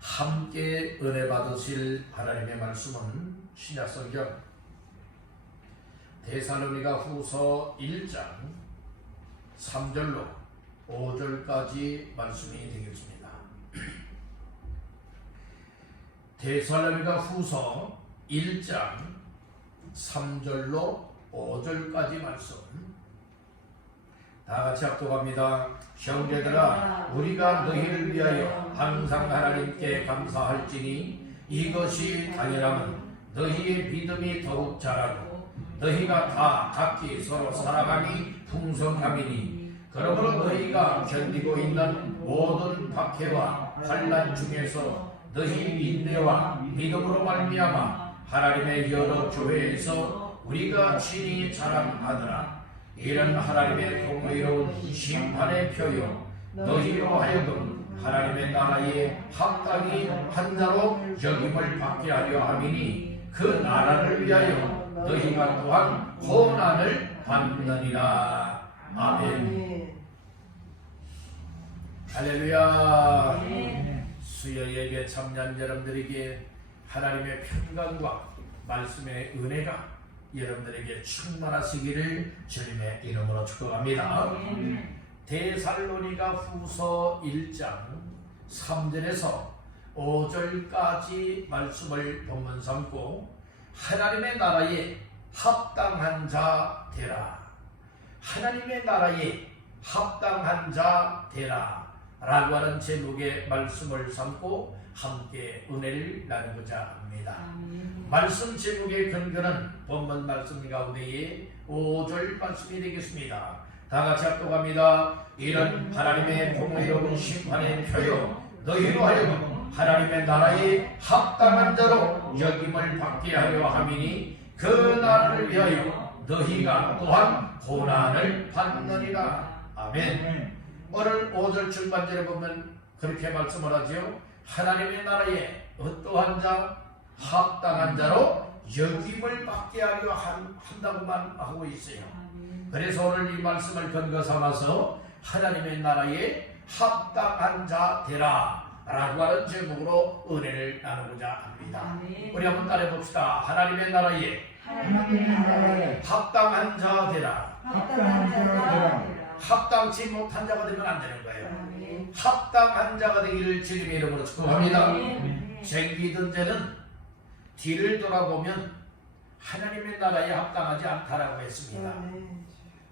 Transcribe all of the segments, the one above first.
함께 은혜 받으실 하나님의 말씀은 신약성경 데살로니가 후서 1장 3절로 5절까지 말씀이 되겠습니다. 데살로니가 후서 1장 3절로 5절까지 말씀 다같이 합독합니다. 형제들아, 우리가 너희를 위하여 항상 하나님께 감사할지니 이것이 당연함은 너희의 믿음이 더욱 자라고 너희가 다 각기 서로 사랑함이 풍성함이니, 그러므로 너희가 견디고 있는 모든 박해와 환난 중에서 너희 인내와 믿음으로 말미암아 하나님의 여러 교회에서 우리가 친히 자랑하더라. 이런 하나님의 공의로운 심판의 표요 너희로 하여금 하나님의 나라의 합당이 한 자로 여김을 받게 하려 함이니, 그 나라를 위하여 너희가 또한 고난을 받느니라. 아멘. 할렐루야. 수요 예배 참여한 여러분들에게 하나님의 평강과 말씀의 은혜가 여러분들에게 충만하시기를 주님의 이름으로 축복합니다. 데살로니가 후서 1장 3절에서 5절까지 말씀을 본문 삼고 하나님의 나라에 합당한 자 되라, 하나님의 나라에 합당한 자 되라 라고 하는 제목의 말씀을 삼고 함께 은혜를 나누고자 합니다. 말씀 제목의 근거는 본문 말씀 가운데에 5절 말씀이 되겠습니다. 다같이 합독합니다. 이런 하나님의 공의로운 심판의 표요 너희로 하여금 하나님의 나라에 합당한 자로 여김을 받게 하려 함이니, 그 나라를 위하여 너희가 또한 고난을 받느니라. 아멘. 오늘 5절 중반절에 보면 그렇게 말씀을 하죠. 하나님의 나라에 어떠한 자? 합당한 자로 여김을 받게 하려 한다고만 하고 있어요. 그래서 오늘 이 말씀을 근거 삼아서 하나님의 나라에 합당한 자 되라 라고 하는 제목으로 은혜를 나누고자 합니다. 우리 한번 따라해 봅시다. 하나님의 나라에 합당한 자 되라. 합당치 못한 자가 되면 안 되는 거예요. 합당한 자가 되기를 주님의 이름으로 축복합니다. 생기던 죄는 뒤를 돌아보면 하나님의 나라에 합당하지 않다라고 했습니다.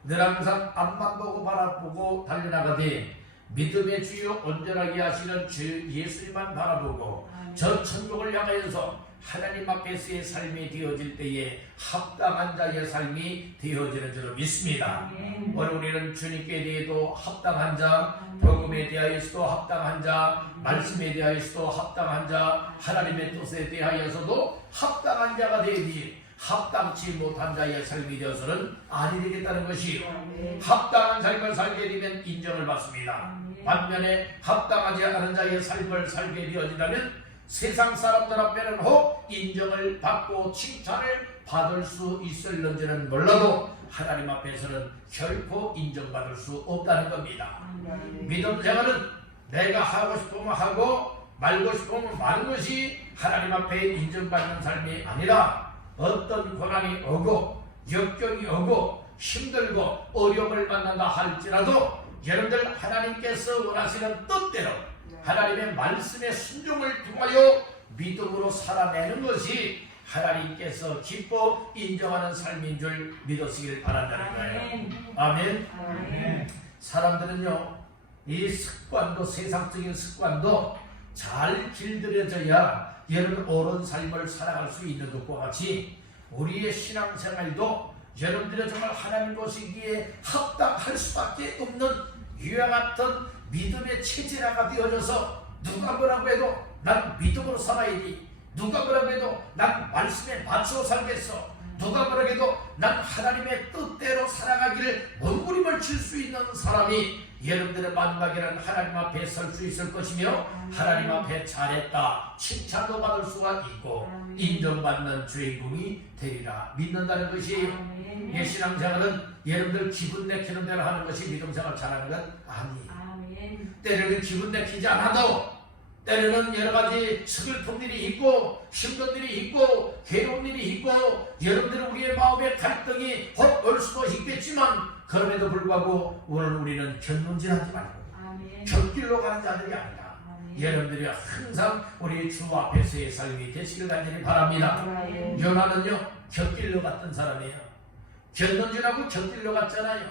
늘 항상 앞만 보고 바라보고 달려나가되 믿음의 주요 온전하게 하시는 주 예수님만 바라보고 저 천국을 향하여서 하나님 앞에서의 삶이 되어질 때에 합당한 자의 삶이 되어지는 줄로 믿습니다. 오늘 우리는 주님께 대해도 합당한 자, 복음에 대하여서도 합당한 자, 말씀에 대하여서도 합당한 자, 하나님의 뜻에 대하여서도 합당한 자가 되니 합당치 못한 자의 삶이 되어서는 아니 되겠다는 것이요. 합당한 삶을 살게 되면 인정을 받습니다. 반면에 합당하지 않은 자의 삶을 살게 되어지다면 세상 사람들 앞에는 혹 인정을 받고 칭찬을 받을 수 있을런지는 몰라도 하나님 앞에서는 결코 인정받을 수 없다는 겁니다. 믿음 생활은 내가 하고 싶으면 하고 말고 싶으면 마는 것이 하나님 앞에 인정받는 삶이 아니라, 어떤 고난이 오고 역경이 오고 힘들고 어려움을 만난다 할지라도 여러분들 하나님께서 원하시는 뜻대로 하나님의 말씀의 순종을 통하여 믿음으로 살아내는 것이 하나님께서 기뻐 인정하는 삶인 줄 믿으시길 바란다는 거예요. 아멘. 사람들은요, 이 습관도, 세상적인 습관도 잘 길들여져야 여러분 옳은 삶을 살아갈 수 있는 것과 같이 우리의 신앙생활도 여러분들의 정말 하나님 보시기에 합당할 수밖에 없는 이와 같은 믿음의 체질화가 되어져서 누가 뭐라고 해도 난 믿음으로 살아야지, 누가 뭐라고 해도 난 말씀에 맞추어 살겠어, 누가 뭐라고 해도 난 하나님의 뜻대로 살아가기를 몸부림을 칠 수 있는 사람이 여러분들의 마지막에는 하나님 앞에 설 수 있을 것이며 하나님 앞에 잘했다 칭찬도 받을 수가 있고 인정받는 주인공이 되리라 믿는다는 것이 예, 신앙생활은 여러분들 기분 내키는 대로 하는 것이 믿음생활 잘하는 건 아니에요. 때로는 기분 내키지 않아도 때로는 여러 가지 슬픈 일이 있고 힘든 일이 있고 괴로운 일이 있고 여러분들 우리의 마음의 갈등이 곧 올 수도 있겠지만 그럼에도 불구하고 오늘 우리는 견눈질하지 말고 곁길로 가는 자들이 아니라 여러분들이 항상 우리 주 앞에서의 삶이 되시길 간절히 바랍니다. 요나는요 곁길로 갔던 사람이에요. 견눈질하고 곁길로 갔잖아요.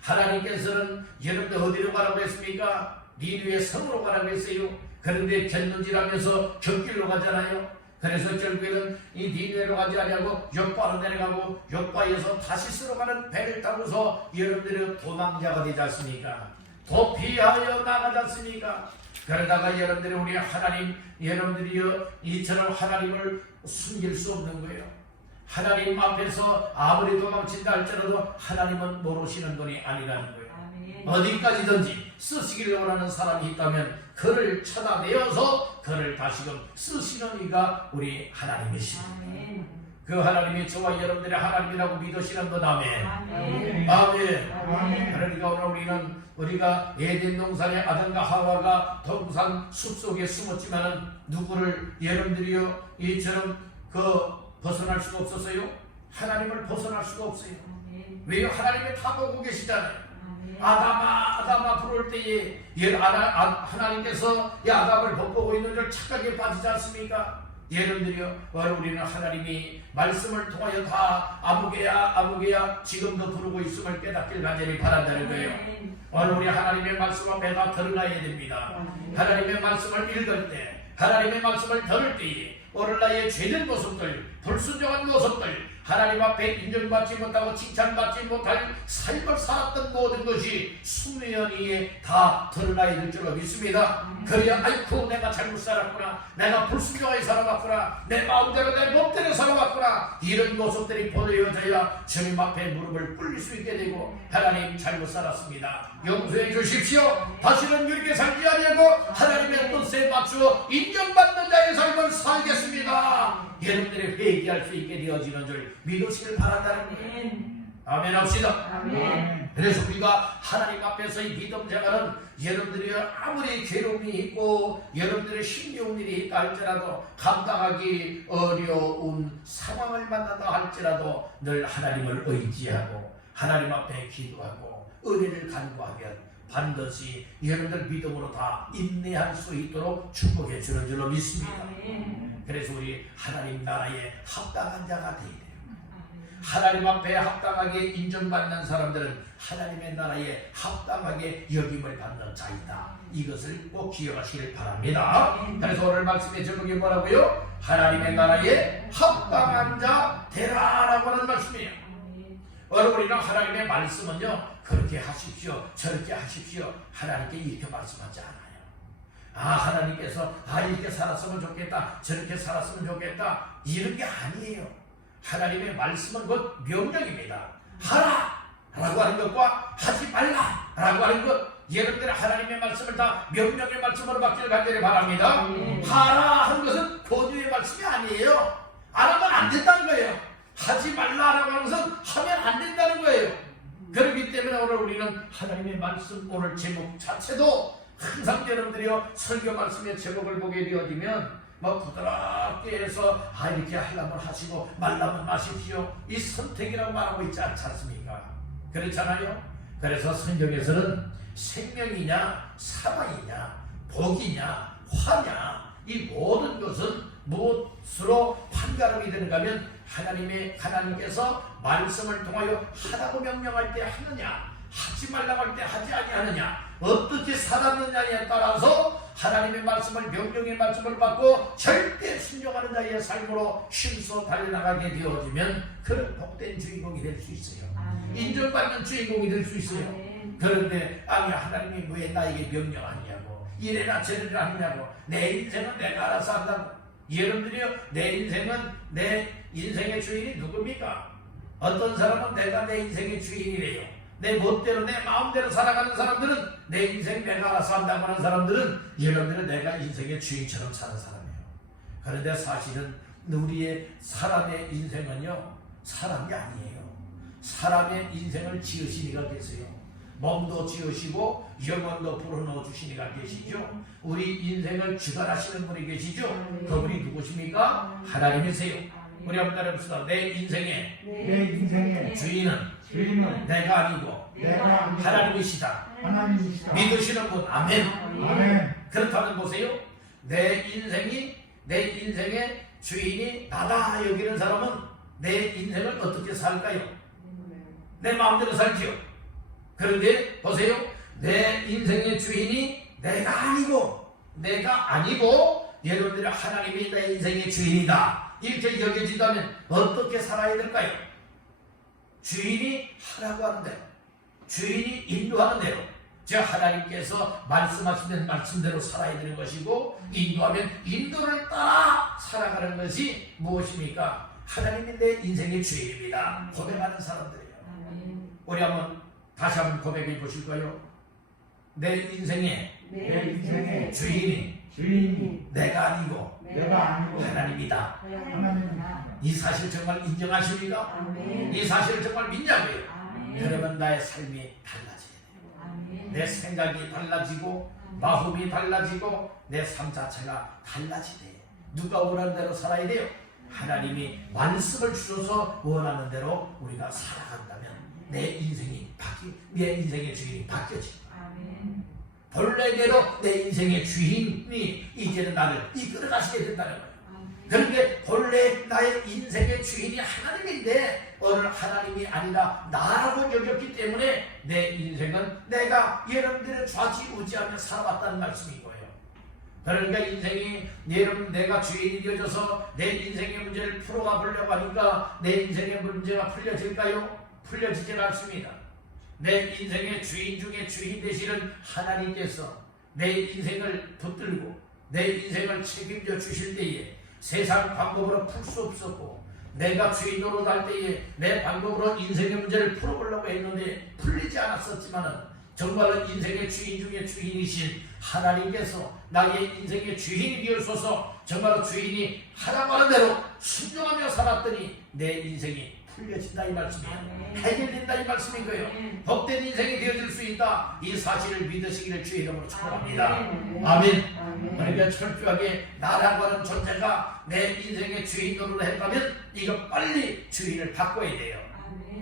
하나님께서는 여러분들 어디로 가라고 했습니까? 니느웨 성으로 가라고 했어요. 그런데 견눈질하면서 곁길로 가잖아요. 그래서 결국에는 이 니느웨로 가지 않냐고 욥바로 내려가고 욥바에서 다시스로 가는 배를 타고서 여러분들이 도망자가 되지 않습니까? 도피하여 나가지 않습니까? 그러다가 여러분들이 우리 하나님 여러분들이요 이처럼 하나님을 숨길 수 없는 거예요. 하나님 앞에서 아무리 도망친다 할지라도 하나님은 모르시는 분이 아니라는 거예요. 어디까지든지 쓰시기를 원하는 사람이 있다면 그를 찾아내어서 그를 다시금 쓰시는 이가 우리 하나님이십니다. 그 하나님이 저와 여러분들의 하나님이라고 믿으시는 분 아멘. 아멘. 그러니까 오늘 우리는 우리가 에덴 동산의 아담과 하와가 동산 숲속에 숨었지만은 누구를 여러분들이요 이처럼 벗어날 수가 없었어요. 하나님을 벗어날 수가 없어요. 왜요? 하나님이 다 보고 계시잖아요. 아담아 부를 때에 하나님께서 이 아담을 벗보고 있는 줄 착각에 빠지지 않습니까? 여러분들이요 우리는 하나님이 말씀을 통하여 다 아무개야 지금도 부르고 있음을 깨닫길 간절히 바란다는 거예요. 오늘 우리 하나님의 말씀 앞에 다 들어가야 됩니다. 하나님의 말씀을 읽을 때 하나님의 말씀을 들을 때에 오늘 나의 죄된 모습들 불순종한 모습들 하나님 앞에 인정받지 못하고 칭찬받지 못할 삶을 살았던 모든 것이 수면 위에 다 드러나야 될 줄로 믿습니다. 그래야 아이고 내가 잘못 살았구나, 내가 불순종하게 살아왔구나, 내 마음대로 내 몸대로 살아왔구나, 이런 모습들이 보여져야 주님 앞에 무릎을 꿇릴 수 있게 되고 하나님 잘못 살았습니다, 용서해 주십시오, 다시는 이렇게 살지 아니하고 하나님의 뜻에 맞추어 인정받는 자의 삶을 살겠습니다. 여러분들이 회개할 수 있게 되어지는 줄 믿으시길 바란다는 거예요. 아멘 합시다. 아멘. 그래서 우리가 하나님 앞에서 이 믿음 생활은 여러분들이 아무리 괴로움이 있고 여러분들의 힘겨운 일이 있다 할지라도 감당하기 어려운 상황을 만나다 할지라도 늘 하나님을 의지하고 하나님 앞에 기도하고 은혜를 간구하면 반드시 여러분들 믿음으로 다 인내할 수 있도록 축복해 주는 줄로 믿습니다. 그래서 우리 하나님 나라에 합당한 자가 되어야 돼요. 하나님 앞에 합당하게 인정받는 사람들은 하나님의 나라에 합당하게 여김을 받는 자이다. 이것을 꼭 기억하시길 바랍니다. 그래서 오늘 말씀의 제목이 뭐라고요? 하나님의 나라에 합당한 자 되라라고 하는 말씀이에요. 오늘 우리는 하나님의 말씀은요 그렇게 하십시오 저렇게 하십시오 하나님께 이렇게 말씀하지 않아요. 하나님께서 이렇게 살았으면 좋겠다 저렇게 살았으면 좋겠다 이런 게 아니에요. 하나님의 말씀은 곧 명령입니다. 하라 라고 하는 것과 하지 말라 라고 하는 것, 여러분들은 하나님의 말씀을 다 명령의 말씀으로 받기를 간절히 바랍니다. 하라 하는 것은 권유의 말씀이 아니에요. 안 하면 안 된다는 거예요. 하지 말라라고 하는 것은 하면 안 된다는 거예요. 그렇기 때문에 오늘 우리는 하나님의 말씀 오늘 제목 자체도 항상 여러분들이요 설교 말씀의 제목을 보게 되어지면 부드럽게 해서 이렇게 하려면 하시고 말라면 마십시오 이 선택이라고 말하고 있지 않습니까? 그렇잖아요. 그래서 성경에서는 생명이냐 사망이냐 복이냐 화냐 이 모든 것은 무엇으로 판가름이 되는가 하면 하나님께서 말씀을 통하여 하라고 명령할 때 하느냐 하지 말라고 할 때 하지 아니하느냐 어떻게 살았느냐에 따라서 하나님의 말씀을 명령의 말씀을 받고 절대 순종하는 자의 삶으로 힘써 달려나가게 되어지면 그런 복된 주인공이 될 수 있어요. 인정받는 주인공이 될 수 있어요. 그런데 하나님이 왜 나에게 명령하냐고 이래나 저래나 하냐고 내 인생은 내가 알아서 한다고. 여러분들이요 내 인생의 주인이 누굽니까? 어떤 사람은 내가 내 인생의 주인이래요. 내 멋대로 내 마음대로 살아가는 사람들은 내 인생 내가 알아서 한다고 하는 사람들은 여러분들은 내가 인생의 주인처럼 사는 사람이에요. 그런데 사실은 우리의 사람의 인생은요 사람이 아니에요. 사람의 인생을 지으신 이가 계세요. 몸도 지으시고 영혼도 불어넣어 주시니가 계시죠. 우리 인생을 주관하시는 분이 계시죠. 그분이 누구십니까? 하나님이세요. 우리 한번 따라합시다. 내 인생의 주인은 내가 아니고 하나님이시다. 믿으시는 분. 아멘. 그렇다면 보세요. 내 인생의 주인이 나다 여기는 사람은 내 인생을 어떻게 살까요? 내 마음대로 살지요. 그런데 보세요. 내 인생의 주인이 내가 아니고 여러분들이 하나님이 내 인생의 주인이다 이렇게 여겨진다면 어떻게 살아야 될까요? 주인이 하라고 하는 대로, 주인이 인도하는 대로, 즉 하나님께서 말씀하시는 말씀대로 살아야 되는 것이고, 인도하면 인도를 따라 살아가는 것이 무엇입니까? 하나님이 내 인생의 주인입니다. 고백하는 사람들이에요. 우리 다시 한번 고백해 보실까요? 내 인생의 주인이 내가 아니고 하나님이다. 이 사실 정말 인정하십니까? 이 사실을 정말 믿냐고요? 그러면 나의 삶이 달라져야 돼요. 내 생각이 달라지고 마음이 달라지고 내 삶 자체가 달라지대요. 누가 원하는 대로 살아야 돼요? 하나님이 말씀을 주셔서 원하는 대로 우리가 살아간다면 내 인생의 주인이 바뀌어집니다. 본래대로 내 인생의 주인이 이제는 나를 이끌어 가시게 된다는 거예요. 그런데 본래 나의 인생의 주인이 하나님인데 오늘 하나님이 아니라 나라고 여겼기 때문에 내 인생은 내가 여러분들의 좌지우지하며 살아왔다는 말씀인 거예요. 그러니까 인생이 여러분 내가 주인이 되어져서 내 인생의 문제를 풀어가 보려고 하니까 내 인생의 문제가 풀려질까요? 풀려지질 않습니다. 내 인생의 주인 중에 주인 되시는 하나님께서 내 인생을 붙들고 내 인생을 책임져 주실 때에 세상 방법으로 풀 수 없었고 내가 주인 노릇할 때에 내 방법으로 인생의 문제를 풀어보려고 했는데 풀리지 않았었지만은 정말로 인생의 주인 중에 주인이신 하나님께서 나의 인생의 주인이 되어서서 정말로 주인이 하라고 하는 대로 순종하며 살았더니 내 인생이 풀려진다 이 말씀이에요. 해결된다 이 말씀인 거예요. 복된 인생이 되어질 수 있다. 이 사실을 믿으시기를 주의 이름으로 축복합니다. 아멘. 그러니까 철저하게 나라고 하는 존재가 내 인생의 주인 노릇을 했다면 이거 빨리 주인을 바꿔야 돼요.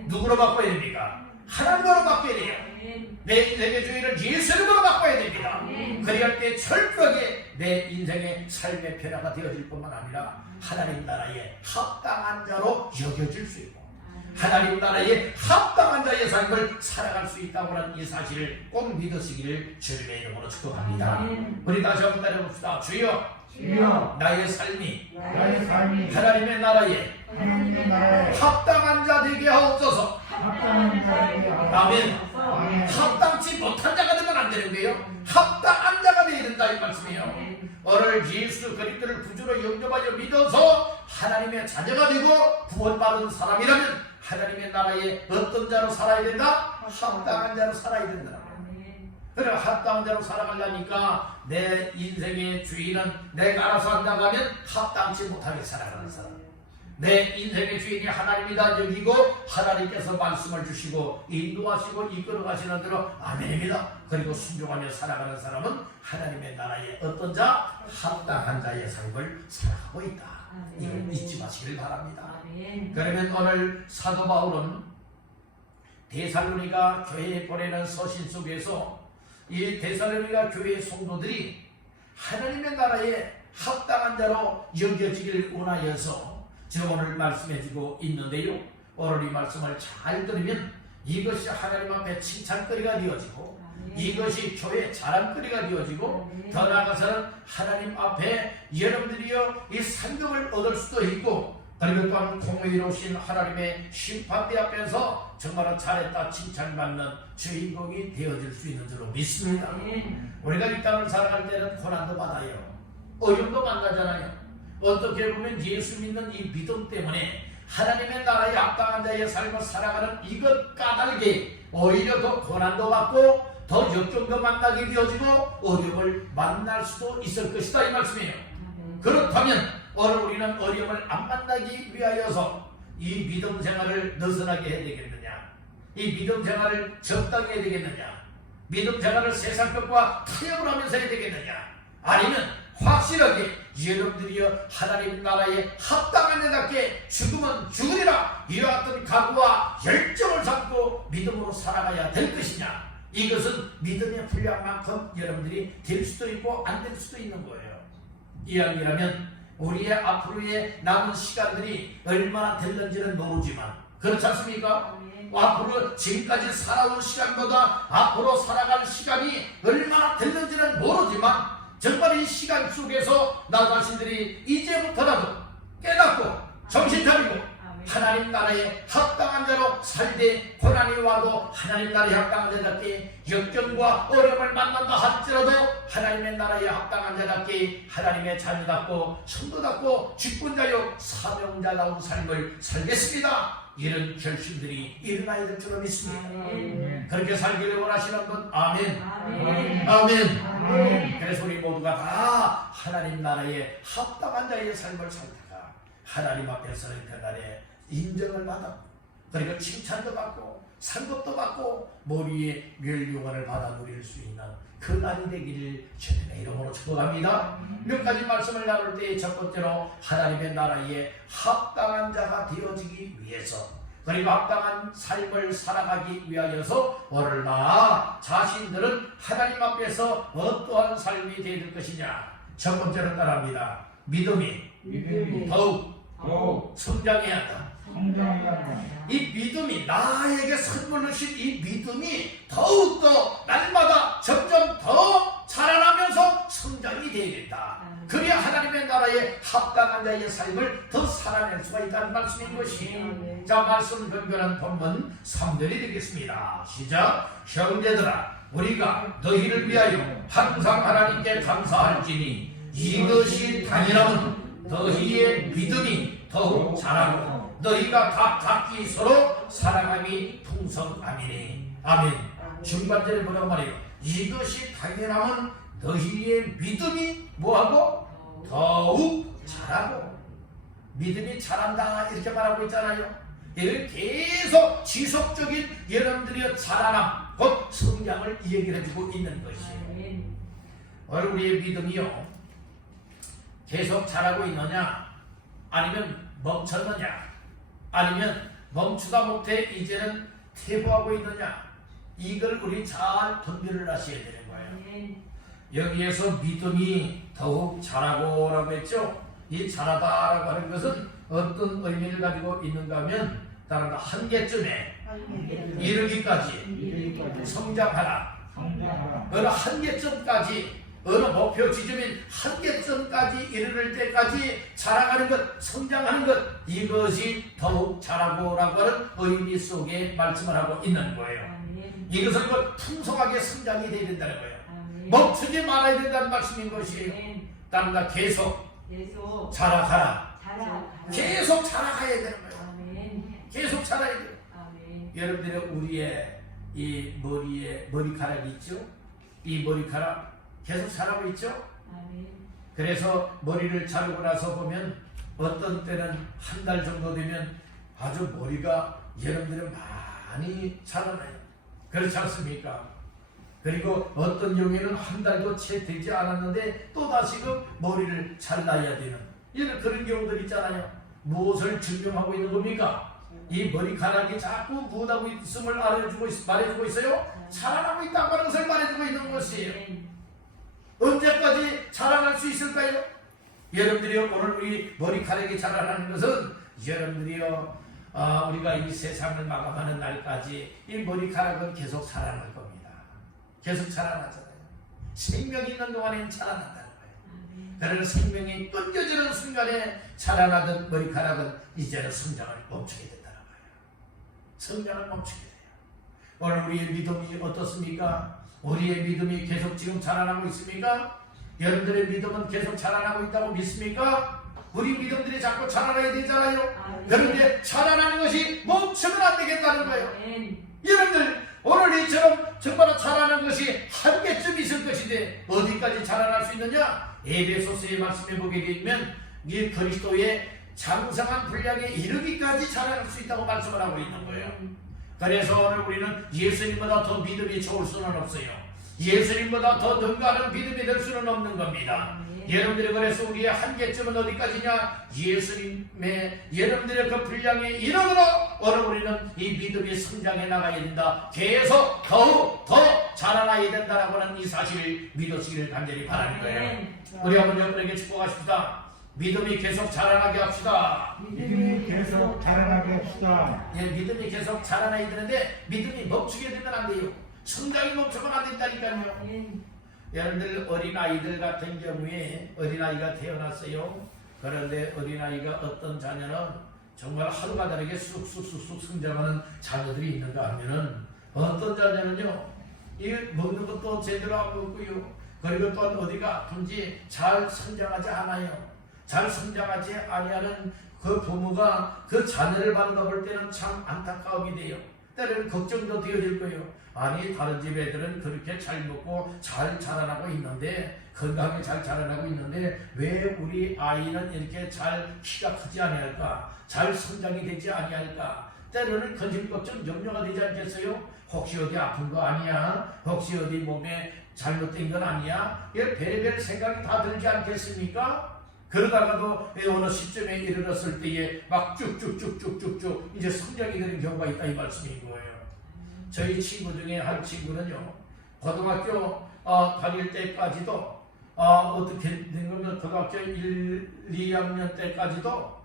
누구로 바꿔야 됩니까? 하나님으로 바꿔야 돼요. 내 인생의 주인을 예수 이름으로 바꿔야 됩니다. 그리할 때 철저하게 내 인생의 삶의 변화가 되어질 뿐만 아니라 하나님 나라에 합당한 자로 여겨질 수 있고 하나님 나라에 합당한 자의 삶을 살아갈 수 있다고 하는 이 사실을 꼭 믿으시기를 주님의 이름으로 축복합니다. 우리 다시 한번 따라해봅시다. 주여 나의 삶이 하나님의 나라에 합당한 자 되게 하옵소서. 아멘. 합당치 못한 자가 되면 안 되는 거예요. 합당한 자가 되어야 된다 이 말씀이에요. 오늘 예수 그리스도를 구주로 영접하여 믿어서 하나님의 자녀가 되고 구원받은 사람이라면 하나님의 나라에 어떤 자로 살아야 된다? 합당한 자로 살아야 된다. 그래 합당한 자로 살아가려니까 내 인생의 주인은 내가 알아서 한다고 하면 합당치 못하게 살아가는 사람. 내 인생의 주인이 하나님이다 여기고 하나님께서 말씀을 주시고 인도하시고 이끌어 가시는 대로 아멘입니다. 그리고 순종하며 살아가는 사람은 하나님의 나라에 어떤 자? 합당한 자의 삶을 살아가고 있다. 이걸 잊지 마시길 바랍니다. 그러면 오늘 사도 바울은 데살로니가 교회에 보내는 서신 속에서 이 데살로니가 교회의 성도들이 하나님의 나라에 합당한 자로 여겨지기를 원하여서 제가 오늘 말씀해주고 있는데요. 오늘 이 말씀을 잘 들으면 이것이 하나님 앞에 칭찬거리가 되어지고 이것이 교회 자랑거리가 되어지고 더 나아가서는 하나님 앞에 여러분들이요 이 상급을 얻을 수도 있고 그리고 또한 공의로우신 하나님의 심판대 앞에서 정말 잘했다 칭찬받는 주인공이 되어질 수 있는 줄로 믿습니다. 우리가 이 땅을 살아갈 때는 고난도 받아요. 어려움도 만나잖아요. 어떻게 보면 예수 믿는 이 믿음 때문에 하나님의 나라에 합당한 자의 삶을 살아가는 이것 까닭에 오히려 더 고난도 받고 더 역경도 만나게 되어지고 어려움을 만날 수도 있을 것이다 이 말씀이에요. 그렇다면 오늘 우리는 어려움을 안 만나기 위하여서 이 믿음 생활을 느슨하게 해야 되겠느냐? 이 믿음 생활을 적당히 해야 되겠느냐? 믿음 생활을 세상 것과 타협을 하면서 해야 되겠느냐? 아니면 확실하게 여러분들이여 하나님 나라에 합당한 자답게 죽으면 죽으리라 이와 같은 각오와 열정을 잡고 믿음으로 살아가야 될 것이냐? 이것은 믿음의 분량만큼 여러분들이 될 수도 있고 안 될 수도 있는 거예요. 이야기라면 우리의 앞으로의 남은 시간들이 얼마나 될는지는 모르지만 그렇지 않습니까? 앞으로 지금까지 살아온 시간보다 앞으로 살아갈 시간이 얼마나 될는지는 모르지만 정말 이 시간 속에서 나 자신들이 이제부터라도 깨닫고 정신 차리고 하나님 나라에 합당한 자로 살되 고난이 와도 하나님 나라에 합당한 자답게 역경과 어려움을 만난다 할지라도 하나님의 나라에 합당한 자답게 하나님의 자녀답고 성도답고 직분자요 사명자다운 삶을 살겠습니다. 이런 결심들이 일어나야 될 줄로 믿습니다. 그렇게 살기를 원하시는 분 아멘. 아멘. 그래서 우리 모두가 다 하나님 나라에 합당한 자의 삶을 살다가 하나님 앞에서는 그날에 인정을 받아 그리고 칭찬도 받고 상급도 받고 머리에 멸류관을 받아 누릴 수 있는 그 날이 되기를 주님의 이름으로 축복합니다. 몇 가지 말씀을 나눌 때 첫 번째로 하나님의 나라에 합당한 자가 되어지기 위해서 그리고 합당한 삶을 살아가기 위하여서 오늘 나 자신들은 하나님 앞에서 어떠한 삶이 되어야 될 것이냐. 첫 번째로 따라합니다. 믿음이 더욱 성장해야 한다. 이 믿음이 나에게 선물을 주신 이 믿음이 더욱더 날마다 점점 더 자라나면서 성장이 되어야 된다. 그래야 하나님의 나라에 합당한 자의 삶을 더 살아낼 수가 있다는 말씀인 것이. 자, 말씀 변변한 본문 3절이 되겠습니다. 시작. 형제들아 우리가 너희를 위하여 항상 하나님께 감사할지니 이것이 당연함은 너희의 믿음이 더욱 자라고 너희가 각기 서로 사랑함이 풍성함이니. 아멘. 중반절에 뭐라고 말해요? 이것이 당연함은 너희의 믿음이 뭐하고? 더욱 자라고. 믿음이 자란다 이렇게 말하고 있잖아요. 이를 계속 지속적인 여러분들의 자라남 곧 성장을 얘기를 해주고 있는 것이에요. 오늘 우리의 믿음이요 계속 자라고 있느냐 아니면 멈췄느냐 아니면 멈추다 못해 이제는 퇴보하고 있느냐 이걸 우리 잘 분별을 하셔야 되는 거예요. 여기에서 믿음이 더욱 자라고 라고 했죠. 이 자라다라고 하는 것은 어떤 의미를 가지고 있는가 하면 다른 한계점에 이르기까지 성장하라. 어느 한계점까지 어느 목표 지점인 한계점까지 이르를 때까지 자라가는 것, 성장하는 것 이것이 더욱 자라고라고 하는 의미 속에 말씀을 하고 있는 거예요. 이것을 풍성하게 성장이 되어야 된다는 거예요. 멈추지 말아야 된다는 말씀인 것이에요. 따라 계속 자라가라. 계속 자라가야 되는 거예요. 계속 자라야 돼요. 여러분들의 우리의 이 머리에 머리카락이 있죠. 이 머리카락 계속 자라고 있죠. 그래서 머리를 자르고 나서 보면 어떤 때는 한 달 정도 되면 아주 머리가 여러분들은 많이 자라나요. 그렇지 않습니까? 그리고 어떤 경우에는 한 달도 채 되지 않았는데 또 다시금 머리를 잘라야 되는 이런 그런 경우들 있잖아요. 무엇을 증명하고 있는 겁니까? 이 머리카락이 자꾸 무엇하고 있음을 말해주고 있어요. 자라나고 있다고 하는 것을 말해주고 있는 것이에요. 언제까지 자라날 수 있을까요? 여러분들이요 오늘 우리 머리카락이 자라나는 것은 여러분들이요 우리가 이 세상을 마감하는 날까지 이 머리카락은 계속 자라날 겁니다. 계속 자라나잖아요. 생명이 있는 동안에는 자라난다는 거예요. 그러나 생명이 끊겨지는 순간에 자라나던 머리카락은 이제는 성장을 멈추게 된다는 거예요. 성장을 멈추게 돼요. 오늘 우리의 믿음이 어떻습니까? 우리의 믿음이 계속 지금 자라나고 있습니까? 여러분들의 믿음은 계속 자라나고 있다고 믿습니까? 우리 믿음들이 자꾸 자라나야 되잖아요. 그런데 자라나는 것이 멈추면 안 되겠다는 거예요. 여러분들 오늘 이처럼 정말 자라는 것이 한계쯤 있을 것인데 어디까지 자라날 수 있느냐? 에베소서의 말씀에 보게 되면 이 그리스도의 장성한 분량에 이르기까지 자라날 수 있다고 말씀을 하고 있는 거예요. 그래서 오늘 우리는 예수님보다 더 믿음이 좋을 수는 없어요. 예수님보다 더 능가하는 믿음이 될 수는 없는 겁니다. 여러분들이 그래서 우리의 한계점은 어디까지냐? 예수님의 여러분들의 그 분량에 이르도록 오늘 우리는 이 믿음이 성장해 나가야 된다. 계속 더욱 더 자라나야 된다라고 하는 이 사실을 믿으시기를 간절히 바라는 거예요. 우리 한번 여러분에게 축복하십시다. 믿음이 계속 자라나게 합시다. 믿음이 계속 자라나게 합시다. 예, 믿음이 계속 자라나야 되는데 믿음이 멈추게 되면 안 돼요. 성장이 멈추면 안 된다니까요. 여러분들 어린아이들 같은 경우에 어린아이가 태어났어요. 그런데 어린아이가 어떤 자녀는 정말 하루가 다르게 쑥쑥쑥쑥 성장하는 자녀들이 있는가 하면은 어떤 자녀는요, 이게 먹는 것도 제대로 안 먹고요, 그리고 또 어디가 아픈지 잘 성장하지 않아요. 잘 성장하지 아니하는 그 부모가 그 자녀를 바라볼 때는 참 안타까움이 돼요. 때로는 걱정도 되어질 거예요. 아니 다른 집 애들은 그렇게 잘 먹고 잘 자라나고 있는데, 건강하게 잘 자라나고 있는데 왜 우리 아이는 이렇게 잘 키가 크지 아니할까, 잘 성장이 되지 아니할까. 때로는 근심 걱정 염려가 되지 않겠어요? 혹시 어디 아픈 거 아니야? 혹시 어디 몸에 잘못된 건 아니야? 이런 별의별 생각이 다 들지 않겠습니까? 그러다가도 어느 시점에 이르렀을 때에 막 쭉쭉쭉쭉쭉쭉 이제 성장이 되는 경우가 있다, 이 말씀인 거예요. 저희 친구 중에 한 친구는요, 고등학교 다닐 때까지도 어떻게 된 거면 고등학교 1, 2학년 때까지도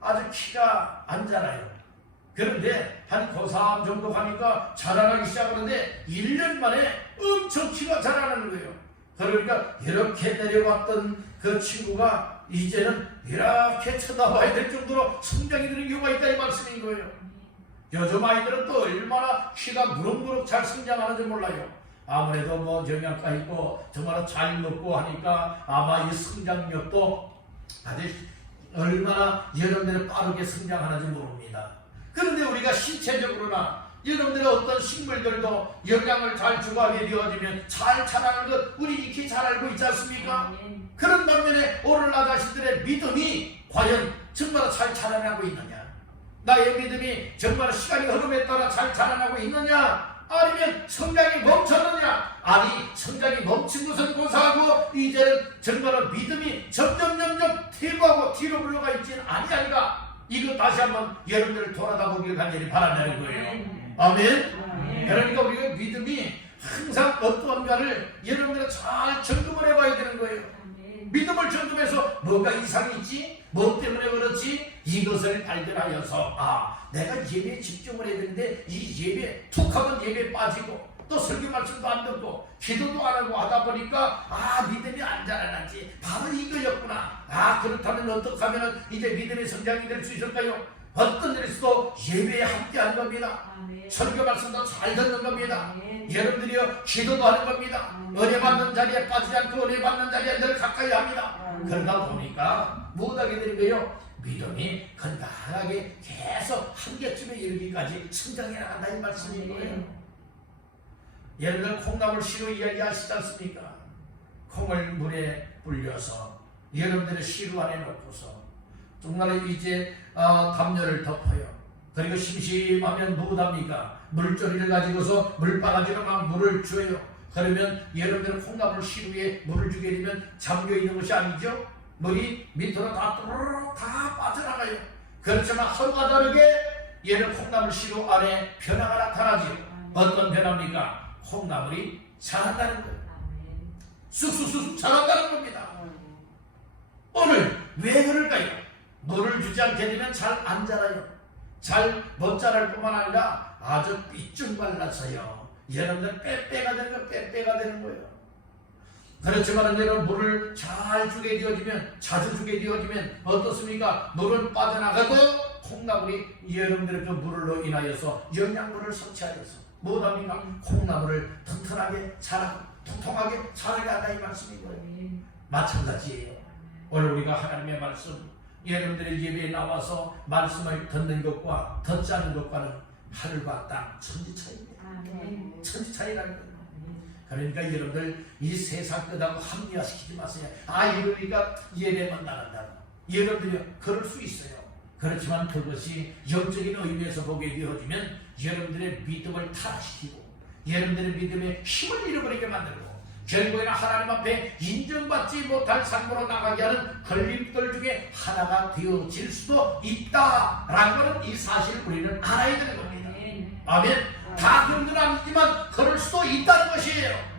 아주 키가 안 자라요. 그런데 한 고3 정도 가니까 자라나기 시작하는데 1년 만에 엄청 키가 자라나는 거예요. 그러니까 이렇게 내려왔던 그 친구가 이제는 이렇게 쳐다봐야 될 정도로 성장이 되는 경우가 있다, 이 말씀인 거예요. 요즘 아이들은 또 얼마나 키가 무럭무럭 잘 성장하는지 몰라요. 아무래도 뭐 영양가 있고 정말 잘 먹고 하니까 아마 이 성장력도 아주 얼마나 여러분들이 빠르게 성장하는지 모릅니다. 그런데 우리가 신체적으로나 여러분들의 어떤 식물들도 영양을 잘 주고하게 되어지면 잘 자라는 것 우리 익히 잘 알고 있지 않습니까? 그런 반면에 오늘 나 자신들의 믿음이 과연 정말 잘 자라나고 있느냐? 나의 믿음이 정말 시간이 흐름에 따라 잘 자라나고 있느냐? 아니면 성장이 멈췄느냐? 아니 성장이 멈춘 것은 고사하고 이제는 정말 믿음이 점점 퇴보하고 뒤로 물러가 있지는 아니하니까, 이거 다시 한번 여러분들을 돌아다 보길 간절히 바란다는 거예요. 아멘. 그러니까 우리가 믿음이 항상 어떠한가를 여러분들은 잘 점검을 해봐야 되는 거예요. 믿음을 점검해서 뭐가 이상이 있지? 뭐 때문에 그렇지? 이것을 발견하여서 내가 예배에 집중을 해야 되는데 이 예배 툭 하면 예배에 빠지고 또 설교 말씀도 안 듣고 기도도 안 하고 하다 보니까 믿음이 안 자라나지, 바로 이거였구나. 그렇다면 어떻게 하면 이제 믿음의 성장이 될 수 있을까요? 어떤 일에서도 예배에 함께하는 겁니다. 설교 말씀도 잘 듣는 겁니다. 여러분들이요 기도도 하는 겁니다. 은혜 받는 자리에 빠지지 않고 은혜 받는 자리에 늘 가까이 합니다. 그러다 보니까 못하게 되는 거예요. 믿음이 건강하게 계속 한계쯤에 이르기까지 성장해 나간다, 이 말씀인 거예요. 여러분들 콩나물 시루 이야기하시지 않습니까? 콩을 물에 불려서 여러분들의 시루 안에 넣고서 정말 이제 담요를 덮어요. 그리고 심심하면 누구답니까? 물조리를 가지고서 물바가지로 막 물을 줘요. 그러면 여러분들 콩나물 시루에 물을 주게 되면 잠겨 있는 것이 아니죠? 물이 밑으로 다 또르르 다 빠져나가요. 그렇지만 하루가 다르게 얘는 콩나물 시루 안에 변화가 나타나죠. 어떤 변화입니까? 콩나물이 자란다는 거예요. 쑥쑥쑥 자란다는 겁니다. 오늘 왜 그럴까요? 물을 주지 않게 되면 잘 안 자라요. 잘 못 자랄 뿐만 아니라 아주 삐쭉 말라서요, 여러분들 빼빼가 되는 거, 빼빼가 되는 거예요. 그렇지만 여러분 물을 잘 주게 되어지면, 자주 주게 되어지면 어떻습니까? 물은 빠져나가도 콩나물이 여러분들의 그 물로 인하여서 영양분을 섭취하여서 뭐합니까? 콩나물을 튼튼하게 자라고 통통하게 자라게 한다, 이 말씀인 거예요. 마찬가지예요. 오늘 우리가 하나님의 말씀, 여러분들의 예배에 나와서 말씀을 듣는 것과 듣지 않는 것과는 하늘과 땅 천지 차이입니다. 천지 차이라는 거예요. 그러니까 여러분들 이 세상 끝하고 합리화시키지 마세요. 이러니까 예배만 나간다고. 여러분들이 그럴 수 있어요. 그렇지만 그것이 영적인 의미에서 보게 되어지면 여러분들의 믿음을 타락시키고 여러분들의 믿음에 힘을 잃어버리게 만들고 결국에는 하나님 앞에 인정받지 못할 삶으로 나가게 하는 걸림돌 중에 하나가 되어질 수도 있다라는 것은 이 사실을 우리는 알아야 되는 겁니다. 아멘. 다 그런 건 아니지만 그럴 수도 있다는 것이에요.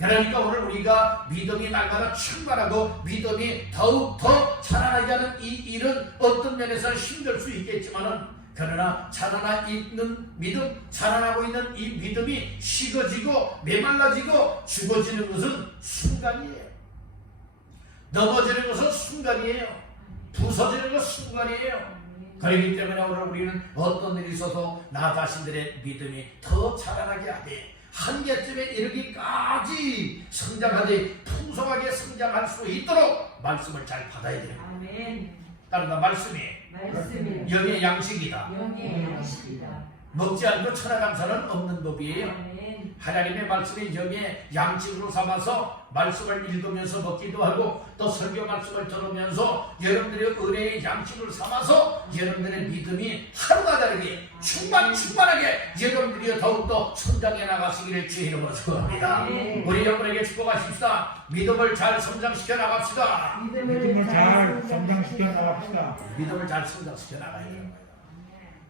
그러니까 오늘 우리가 믿음이 날마다 충만하고 믿음이 더욱더 자라나게 하는 이 일은 어떤 면에서 힘들 수 있겠지만은 그러나 자라나고 있는 이 믿음이 식어지고 메말라지고 죽어지는 것은 순간이에요. 넘어지는 것은 순간이에요. 부서지는 것은 순간이에요. 그렇기 때문에 오늘 우리는 어떤 일이 있어도 나 자신들의 믿음이 더 자라나게 하되 한계점에 이르기까지 성장하되 풍성하게 성장할 수 있도록 말씀을 잘 받아야 돼요. 따르다 말씀이 영의 양식이다. 먹지 않고 천하장사는 없는 법이에요. 하나님의 말씀이 영의 양식으로 삼아서 말씀을 읽으면서 먹기도 하고 또 설교 말씀을 들으면서 여러분들의 은혜의 양식을 삼아서 여러분들의 믿음이 하루가 다르게 충만하게 여러분들이 더욱더 성장해 나가시기를 주의 이름으로 축원합니다. 우리 여러분에게 축복하십시다. 믿음을 잘 성장시켜 나갑시다. 믿음을 잘 성장시켜 나갑시다. 믿음을 잘 성장시켜 나가야 돼요.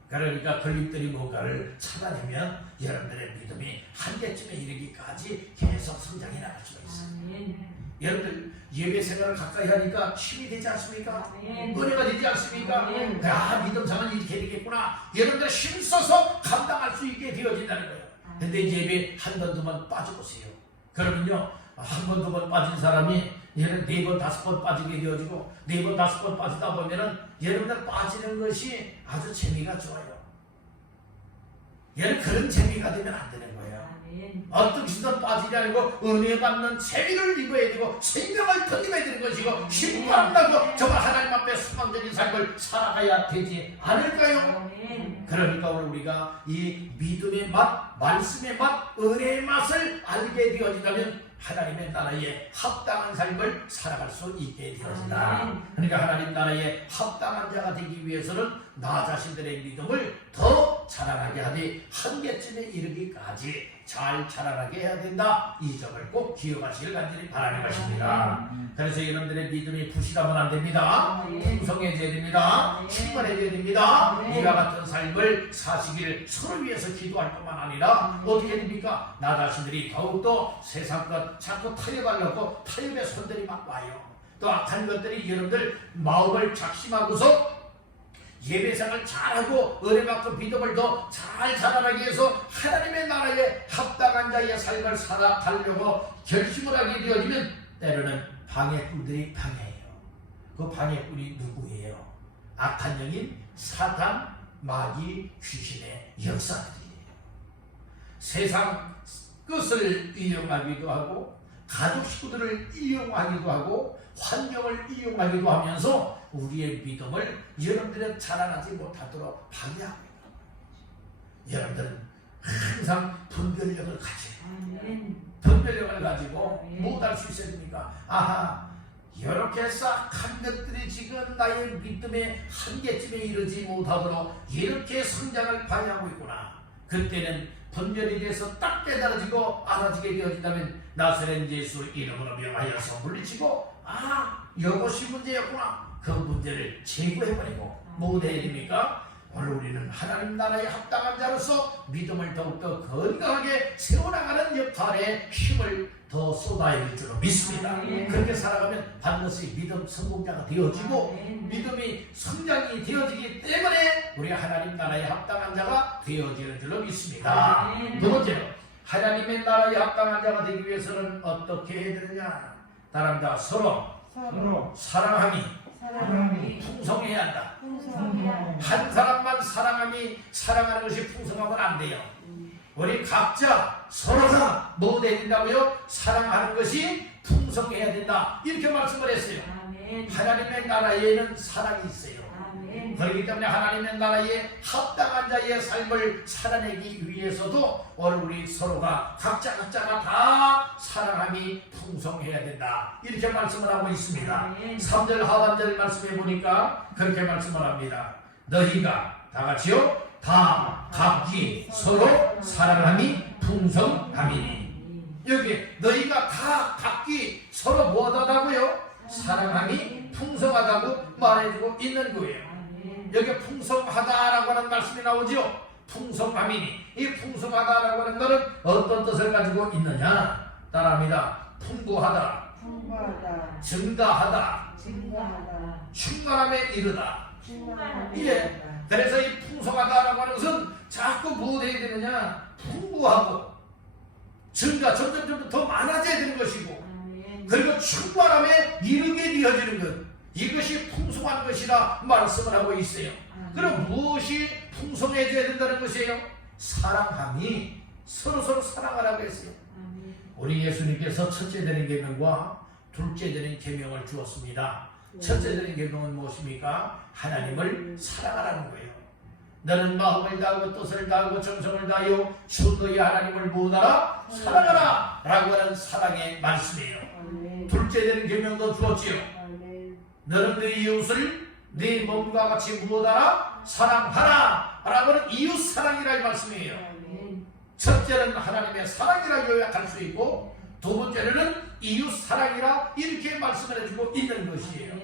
그러니까 걸림돌이 뭔가를 찾아내면 여러분들의 믿음이 한계점에 이르기까지 계속 성장해 나갈 수가 있어요. 여러분들 예배 생활을 가까이 하니까 힘이 되지 않습니까? 은혜가 되지 않습니까? 아, 믿음 생활이 이렇게 되겠구나. 여러분들 힘써서 감당할 수 있게 되어진다는 거예요. 근데 예배 한 번, 두 번 빠져보세요. 그러면요, 한 번, 두 번 빠진 사람이 얘는 4번, 5번 빠지게 되어지고 4번, 5번 빠지다 보면은 여러분들 빠지는 것이 아주 재미가 좋아요. 얘는 그런 재미가 되면 안 되는 거예요. 어떻게든 빠지지 않고 은혜 받는 재미를 입어야 되고 생명을 던져야 되는 것이고 신고한다고 정말 하나님 앞에 수망적인 삶을 살아가야 되지 않을까요? 그러니까 오늘 우리가 이 믿음의 맛, 말씀의 맛, 은혜의 맛을 알게 되어진다면 하나님의 나라에 합당한 삶을 살아갈 수 있게 되어진다. 그러니까 하나님 나라에 합당한 자가 되기 위해서는 나 자신들의 믿음을 더 자라나게 하되 한계점에 이르기까지 잘 자라나게 해야 된다. 이 점을 꼭 기억하시길 간절히 바라는 것입니다. 그래서 여러분들의 믿음이 부실하면 안 됩니다. 풍성해져야 됩니다. 충만해져야 됩니다. 이와 같은 삶을 사시기를 서로 위해서 기도할 뿐만 아니라 어떻게 됩니까? 나 자신들이 더욱더 세상 것 자꾸 타협하려고 타협의 손들이 막 와요. 또 악한 것들이 여러분들 마음을 작심하고서 예배생활 잘하고 은혜받고 믿음을 더 잘 자라나게 해서 하나님의 나라에 합당한 자의 삶을 살아가려고 결심을 하게 되어지면 때로는 방해꾼들이 방해해요. 그 방해꾼이 누구예요? 악한 영인 사단, 마귀, 귀신의 역사들이에요. 세상 끝을 이용하기도 하고 가족 식구들을 이용하기도 하고 환경을 이용하기도 하면서 우리의 믿음을 여러분들은 자라나지 못하도록 방해합니다. 여러분들은 항상 분별력을 가지고 분별력을 가지고 무엇할 수 있어야 됩니까? 아하, 이렇게 싹한 것들이 지금 나의 믿음의 한계점에 이르지 못하도록 이렇게 성장을 방해하고 있구나. 그때는 분별에 대해서 딱 깨달아지고 알아지게 되어진다면 나사렛 예수 이름으로 명하여서 물리치고 아, 이것이 문제였구나. 그 문제를 제거해버리고 뭐 해야 됩니까? 오늘 우리는 하나님 나라에 합당한 자로서 믿음을 더욱더 건강하게 세워나가는 역할에 힘을 더 쏟아야 될 줄로 믿습니다. 그렇게 살아가면 반드시 믿음 성공자가 되어지고 믿음이 성장이 되어지기 때문에 우리 하나님 나라에 합당한 자가 되어지는 줄로 믿습니다. 두 번째로 하나님의 나라에 합당한 자가 되기 위해서는 어떻게 해야 되느냐? 따라합니다. 서로 사랑함이 풍성해야 한다. 한 사람만 사랑하는 것이 풍성하면 안 돼요. 우리 각자 서로가 뭐 해야 된다고요? 사랑하는 것이 풍성해야 된다. 이렇게 말씀을 했어요. 하나님의 나라에는 사랑이 있어요. 그렇기 때문에 하나님의 나라에 합당한 자의 삶을 살아내기 위해서도 오늘 우리 서로가 각자가 다 사랑함이 풍성해야 된다, 이렇게 말씀을 하고 있습니다. 3절 하반절 말씀해 보니까 그렇게 말씀을 합니다. 너희가 다 같이요, 다 각기 서로 사랑함이 풍성함이니. 여기 너희가 다 각기 서로 뭐하다고요? 사랑함이 풍성하다고 말해주고 있는 거예요. 여기 풍성하다라고 하는 말씀이 나오죠. 풍성함이니. 이 풍성하다라고 하는 것은 어떤 뜻을 가지고 있느냐? 따라합니다. 풍부하다, 증가하다, 충만함에 이르다. 예. 그래서 이 풍성하다라고 하는 것은 자꾸 뭐 해야 되느냐? 풍부하고 증가, 점점 더 많아져야 되는 것이고, 그리고 충만함에 이르게 되어지는 것, 이것이 풍성한 것이라 말씀을 하고 있어요. 그럼 무엇이 풍성해져야 된다는 것이에요? 사랑함이, 서로 사랑하라고 했어요. 우리 예수님께서 첫째 되는 계명과 둘째 되는 계명을 주었습니다. 첫째 되는 계명은 무엇입니까? 하나님을 사랑하라는 거예요. 너는 마음을 다하고 뜻을 다하고 정성을 다하여 주 너희 하나님을 무엇하라? 사랑하라 라고 하는 사랑의 말씀이에요. 둘째 되는 계명도 주었지요. 너는 네 이웃을 네 몸과 같이 무엇하라? 사랑하라 라고 하는 이웃사랑이라 이 말씀이에요. 첫째는 하나님의 사랑이라 요약할 수 있고, 두 번째는 이웃사랑이라 이렇게 말씀을 해주고 있는 것이에요.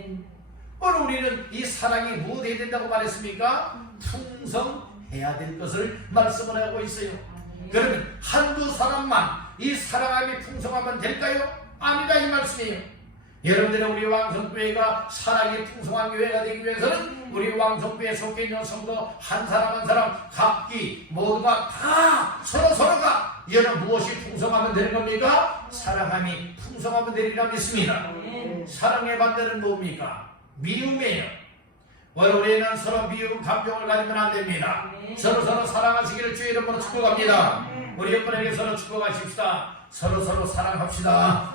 오늘 우리는 이 사랑이 무엇 해야 된다고 말했습니까? 풍성해야 될 것을 말씀을 하고 있어요. 그러면 한두 사람만 이 사랑함이 풍성하면 될까요? 아니다, 이 말씀이에요. 여러분들은 우리 왕성교회가 사랑이 풍성한 교회가 되기 위해서는 우리 왕성교회에 속해 있는 성도 한 사람 한 사람 각기 모두가 다 서로가 여러 무엇이 풍성하면 되는 겁니까? 사랑함이 풍성하면 되리라 믿습니다. 사랑의 반대는 뭡니까? 미움이에요. 오늘 우리는 서로 미움 감정을 가지면 안 됩니다. 서로 사랑하시기를 주의 이름으로 축복합니다. 우리 옆분에게 서로 축복하십시다. 서로 사랑합시다.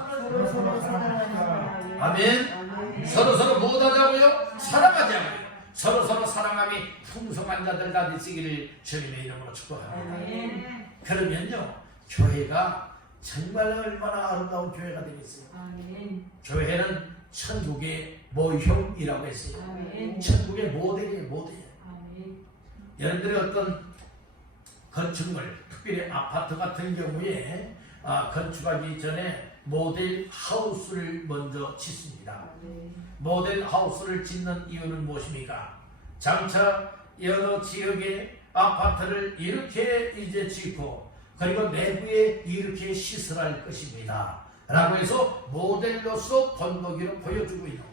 아멘. 서로 무엇하자고요? 사랑하자고요. 서로 사랑함이 풍성한 자들 다 되시기를 주님의 이름으로 축복합니다. 그러면요, 교회가 정말 얼마나 아름다운 교회가 되겠어요. 교회는 천국의 모형이라고 했어요. 천국의 모델이에요, 모델. 여러분들이 어떤 건축물, 특별히 아파트 같은 경우에 건축하기 전에 모델 하우스를 먼저 짓습니다. 모델 하우스를 짓는 이유는 무엇입니까? 장차 여러 지역의 아파트를 이렇게 이제 짓고, 그리고 내부에 이렇게 시설할 것입니다 라고 해서 모델로서 본보기로 보여주고 있는 거예요.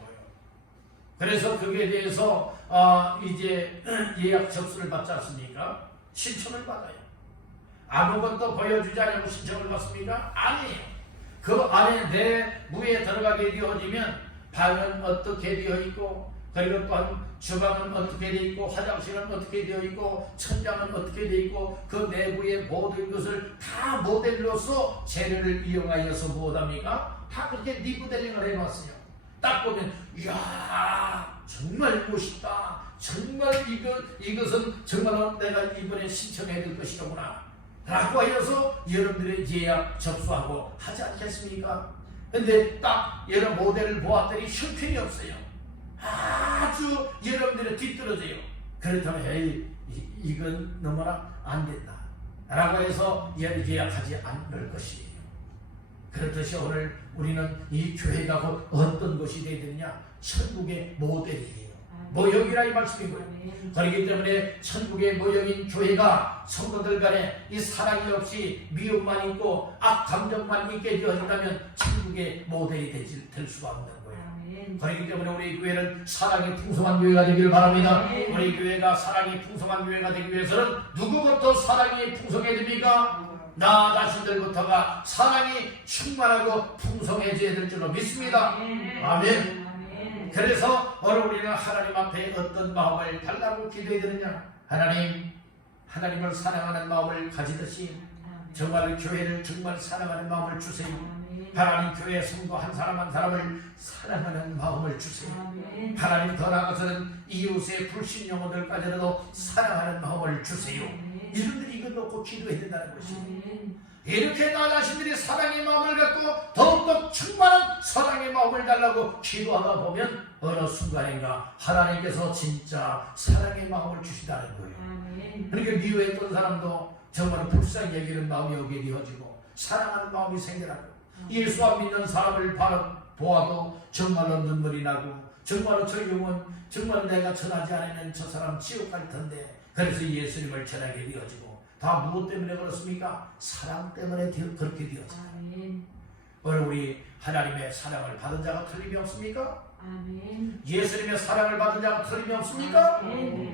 그래서 거기에 대해서 이제 예약 접수를 받지 않습니까? 신청을 받아요. 아무것도 보여주지 않고 신청을 받습니까? 아니에요. 그 안에 내 무에 들어가게 되어지면 방은 어떻게 되어 있고, 그리고 또한 주방은 어떻게 되어 있고, 화장실은 어떻게 되어 있고, 천장은 어떻게 되어 있고, 그 내부의 모든 것을 다 모델로서 재료를 이용하여서 무엇합니까? 다 그렇게 리모델링을 해놨어요. 딱 보면 이야, 정말 멋있다. 정말 이것은 정말 내가 이번에 신청해야 될 것이로구나 라고 하여서 여러분들의 예약 접수하고 하지 않겠습니까? 근데 딱 여러 모델을 보았더니 형편이 없어요. 아주 여러분들의 뒤떨어져요. 그렇다면 에이, 이건 너무나 안 된다 라고 해서 예약하지 않을 것이에요. 그렇듯이 오늘 우리는 이 교회가 어떤 것이 되어야 되느냐? 천국의 모델이에요. 모형이라 이 말씀이고요. 그렇기 때문에 천국의 모형인 교회가 성도들 간에 이 사랑이 없이 미움만 있고 악감정만 있게 되어진다면 천국의 모델이 될 수가 없는 거예요. 그렇기 때문에 우리 교회는 사랑이 풍성한 교회가 되기를 바랍니다. 우리 교회가 사랑이 풍성한 교회가 되기 위해서는 누구부터 사랑이 풍성해야 됩니까? 나 자신들부터가 사랑이 충만하고 풍성해져야 될 줄로 믿습니다. 아멘. 그래서 오늘 우리는 하나님 앞에 어떤 마음을 달라고 기도해야 되느냐? 하나님을 사랑하는 마음을 가지듯이 정말 교회를 정말 사랑하는 마음을 주세요. 하나님 교회 성도 한 사람 한 사람을 사랑하는 마음을 주세요. 하나님 더 나아가서는 이웃의 불신 영혼들까지라도 사랑하는 마음을 주세요. 이분들이 이거 놓고 기도해야 된다는 것이에요. 이렇게 나 자신들이 사랑의 마음을 갖고 더욱더 충만한 사랑의 마음을 달라고 기도하다 보면 어느 순간인가 하나님께서 진짜 사랑의 마음을 주시다는 거예요. 그러니까 미워했던 사람도 정말 불쌍히 여기는 마음이 오게 되어지고 사랑하는 마음이 생겨나고 예수 안 믿는 사람을 보아도 정말로 눈물이 나고 정말로 저 영혼 정말 내가 전하지 않으면 저 사람 지옥 갈 텐데 그래서 예수님을 전하게 되어지고 다 무엇 때문에 그렇습니까? 사랑 때문에 그렇게 되었습니다. 오늘 우리 하나님의 사랑을 받은 자가 틀림이 없습니까? 예수님의 사랑을 받은 자가 틀림이 없습니까?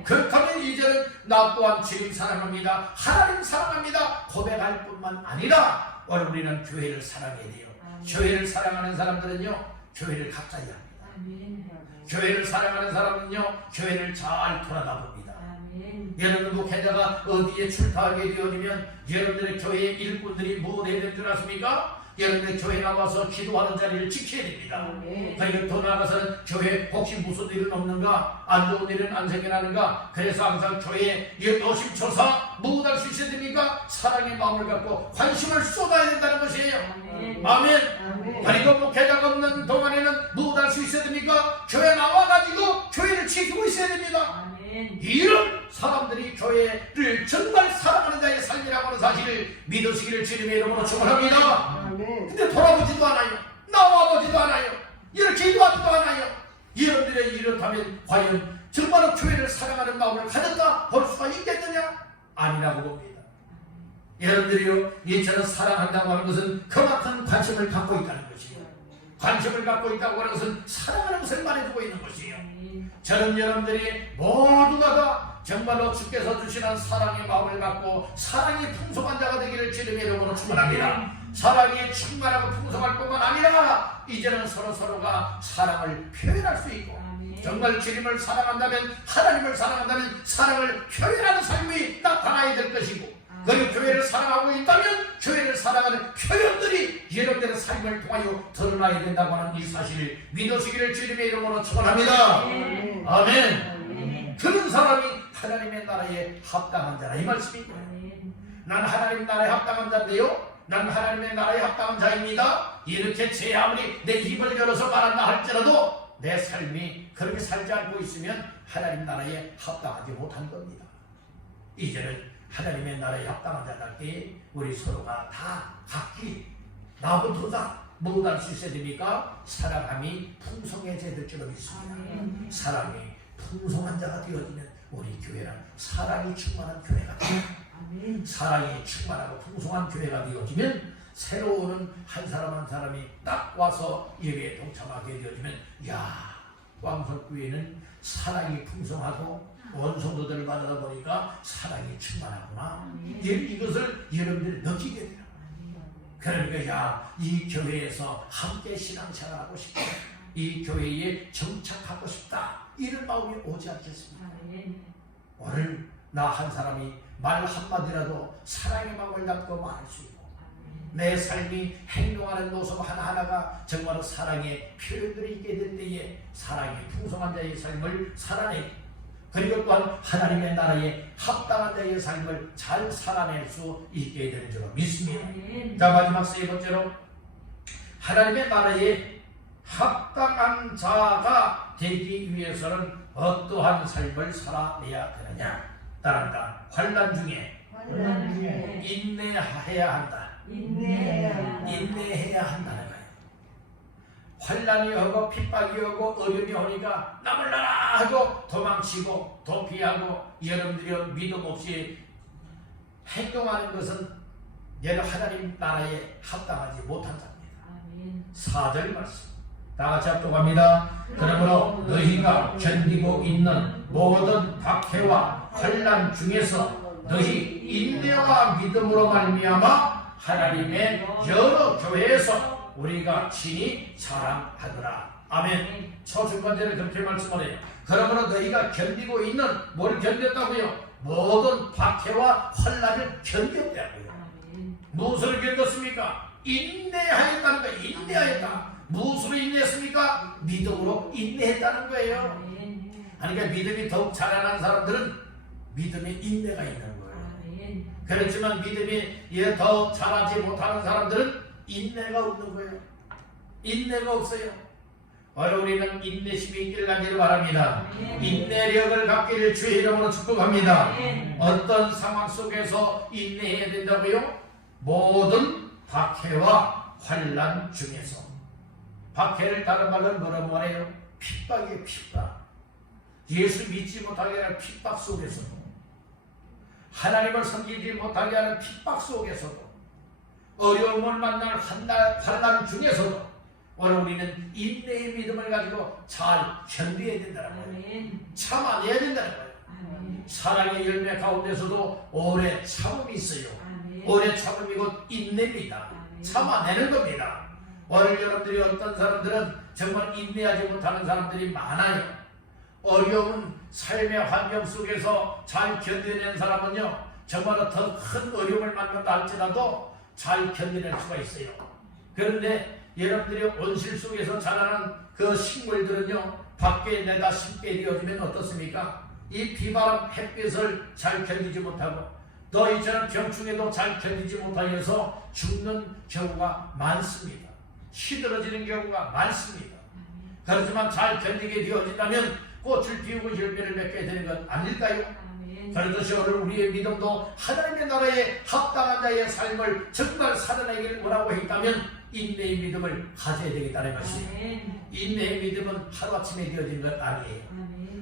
그렇다면 이제는 나 또한 주님 사랑합니다, 하나님 사랑합니다 고백할 뿐만 아니라 오늘 우리는 교회를 사랑해야 돼요. 교회를 사랑하는 사람들은요 교회를 가까이 합니다. 교회를 사랑하는 사람은요 교회를 잘 돌아다봅니다. 여러분 목회자가 어디에 출타하게 되어지면 여러분들의 교회 일꾼들이 뭐 해야 될 줄 아십니까? 여러분들 교회 나와서 기도하는 자리를 지켜야 됩니다. 그러니까 더 나아가서는 교회 혹시 무슨 일은 없는가, 안 좋은 일은 안 생겨나는가, 그래서 항상 교회에 노심초사 무엇할 수 있어야 됩니까? 사랑의 마음을 갖고 관심을 쏟아야 된다는 것이에요. 아멘. 그리고 목회자가 없는 동안에는 무엇할 수 있어야 됩니까? 교회 나와가지고 교회를 지키고 있어야 됩니다. 이런 사람들이 교회를 정말 사랑하는 자의 삶이라고 하는 사실을 믿으시기를 주님의 이름으로 축원합니다. 근데 돌아보지도 않아요. 나와보지도 않아요. 이렇게 기도하지도 않아요. 여러분들이 이렇다면 과연 정말로 교회를 사랑하는 마음을 가졌다 볼 수가 있겠느냐? 아니라고 봅니다. 여러분들이요 이처럼 사랑한다고 하는 것은 그만큼 관심을 갖고 있다는 것이에요. 관심을 갖고 있다고 하는 것은 사랑하는 것을 말해주고 있는 것이에요. 저는 여러분들이 모두가 다 정말로 주께서 주시는 사랑의 마음을 갖고 사랑이 풍성한 자가 되기를 주님의 이름으로 축원합니다. 사랑이 충만하고 풍성할 뿐만 아니라 이제는 서로가 사랑을 표현할 수 있고 정말 주님을 사랑한다면 하나님을 사랑한다면 사랑을 표현하는 삶이 나타나야 될 것이고 그리고 교회를 사랑하고 있다면 교회를 사랑하는 표현들이 여러분들의 삶을 통하여 드러나야 된다고 하는 이 사실을 믿으시기를 주님의 이름으로 축원합니다. 아멘. 그런 사람이 하나님의 나라에 합당한 자라 이 말씀입니다. 난 하나님 나라에 합당한 자인데요, 난 하나님의 나라에 합당한 자입니다. 이렇게 제 아무리 내 입을 열어서 말한다 할지라도 내 삶이 그렇게 살지 않고 있으면 하나님 나라에 합당하지 못한 겁니다. 이제는 하나님의 나라에 합당한 자답게 우리 서로가 다 각기 나부터다 무엇할 수 있어야 됩니까? 사랑함이 풍성해져야 될 줄로 믿습니다. 사랑이 풍성한 자가 되어지면 우리 교회는 사랑이 충만한 교회가 됩니다. 사랑이 충만하고 풍성한 교회가 되어지면 새로 오는 한 사람 한 사람이 딱 와서 예배에 동참하게 되어지면 야, 광석교회는 사랑이 풍성하고 원성도들을 만나다 보니까 사랑이 충만하구나. 이것을 여러분들이 느끼게 돼요. 그러니까 야, 이 교회에서 함께 신앙생활하고 싶다, 이 교회에 정착하고 싶다, 이런 마음이 오지 않겠습니까? 오늘 나 한 사람이 말 한마디라도 사랑의 마음을 갖고 말할 수 있고 내 삶이 행동하는 모습 하나하나가 정말로 사랑의 표현들이 있게 될 때에 사랑이 풍성한 자의 삶을 살아내고 그리고 또한 하나님의 나라에 합당한 자의 삶을 잘 살아낼 수 있게 되는 줄로 믿습니다. 자, 마지막 세 번째로 하나님의 나라에 합당한 자가 되기 위해서는 어떠한 삶을 살아내야 되느냐? 따라합니다. 환난 중에 인내해야 한다. 인내해야 한다는 거예요. 환난이 오고 핍박이 오고 어려움이 오니까 나 몰라라 하고 도망치고 도피하고 여러분들이 믿음 없이 행동하는 것은 얘는 하나님 나라에 합당하지 못한 자입니다. 4절 말씀 다 같이 합독합니다. 그러므로 너희가 견디고 있는 모든 박해와 환난 중에서 너희 인내와 믿음으로 말미암아 하나님의 여러 교회에서 우리가 친히 자랑하더라. 아멘. 초중반절에 그렇게 말씀하래요. 그러므로 너희가 견디고 있는 뭘 견뎠다고요? 모든 박해와 환난을 견뎠다고요. 무엇을 견뎠습니까? 인내하였다는 거예요. 인내하였다. 무엇으로 인내했습니까? 믿음으로 인내했다는 거예요. 그러니까 믿음이 더욱 자라난 사람들은 믿음에 인내가 있는 거예요. 그렇지만 믿음이 더 자라지 못하는 사람들은 인내가 없는 거예요. 인내가 없어요. 오늘 우리는 인내심이 있기를 간절히 바랍니다. 인내력을 갖기를 주의 이름으로 축복합니다. 어떤 상황 속에서 인내해야 된다고요? 모든 박해와 환난 중에서. 박해를 다른 말로 뭐라고 말해요? 핍박이에요. 핍박. 예수 믿지 못하게 하는 핍박 속에서도, 하나님을 섬기지 못하게 하는 핍박 속에서도, 어려움을 만날 환난 중에서도 오늘 우리는 인내의 믿음을 가지고 잘 견뎌야 된다는 거예요. 참아내야 된다는 거예요. 사랑의 열매 가운데서도 오래 참음이 있어요. 오래 참음이 곧 인내입니다. 참아내는 겁니다. 오늘 여러분들이 어떤 사람들은 정말 인내하지 못하는 사람들이 많아요. 어려운 삶의 환경 속에서 잘 견뎌낸 사람은요, 정말 더 큰 어려움을 만난다 할지라도 잘 견뎌낼 수가 있어요. 그런데 여러분들이 온실 속에서 자라는 그 식물들은요, 밖에 내다 심게 되어지면 어떻습니까? 이 비바람 햇빛을 잘 견디지 못하고 또 이처럼 병충해도 잘 견디지 못하여서 죽는 경우가 많습니다. 시들어지는 경우가 많습니다. 그렇지만 잘 견디게 되어진다면 꽃을 피우고 열매를 맺게 되는 것 아닐까요? 그렇듯이 오늘 우리의 믿음도 하나님의 나라에 합당한 자의 삶을 정말 살아내기를 원하고 있다면 인내의 믿음을 가져야 되겠다는 것이에요. 인내의 믿음은 하루아침에 되어진 것 아니에요.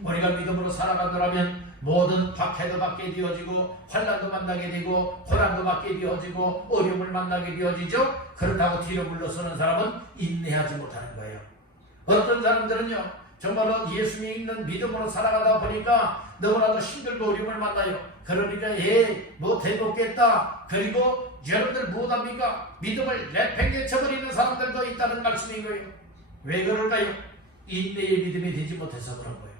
우리가 믿음으로 살아가더라면 모든 박해도 받게 되어지고 환난도 만나게 되고 고난도 받게 되어지고 어려움을 만나게 되어지죠. 그렇다고 뒤로 물러서는 사람은 인내하지 못하는 거예요. 어떤 사람들은요, 정말로 예수 믿는 믿음으로 살아가다 보니까 너무나도 힘들고 어려움을 만나요. 그러니까 못 해먹겠다. 그리고 여러분들 무엇합니까? 믿음을 내팽개쳐버리는 사람들도 있다는 말씀인 거예요. 왜 그럴까요? 인내의 믿음이 되지 못해서 그런 거예요.